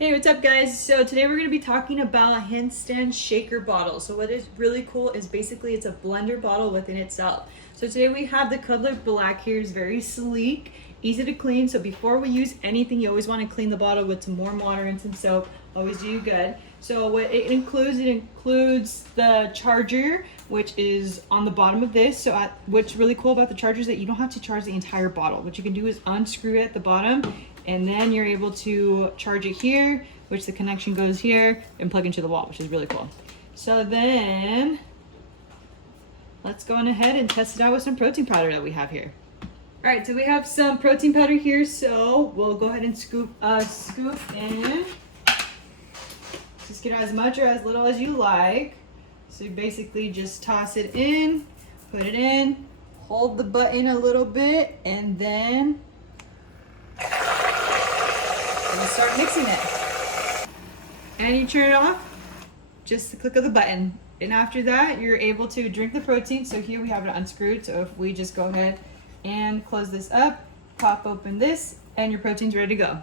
Hey, what's up guys? So today we're going to be talking about Heinstian shaker bottle. So what is really cool is basically it's a blender bottle within itself. So today we have the color black here. It's very sleek, easy to clean. So before we use anything, you always want to clean the bottle with some warm water and some soap. Always do you good. So what it includes the charger, which is on the bottom of this. So what's really cool about the charger is that you don't have to charge the entire bottle. What you can do is unscrew it at the bottom, and then you're able to charge it here, which the connection goes here, and plug into the wall, which is really cool. So then let's go on ahead and test it out with some protein powder that we have here. All right, so we have some protein powder here, so we'll go ahead and scoop in. Just get as much or as little as you like. So you basically just toss it in, put it in, hold the button a little bit, and then start mixing it. And you turn it off, just the click of the button. And after that, you're able to drink the protein. So here we have it unscrewed. So if we just go ahead and close this up, pop open this, and your protein's ready to go.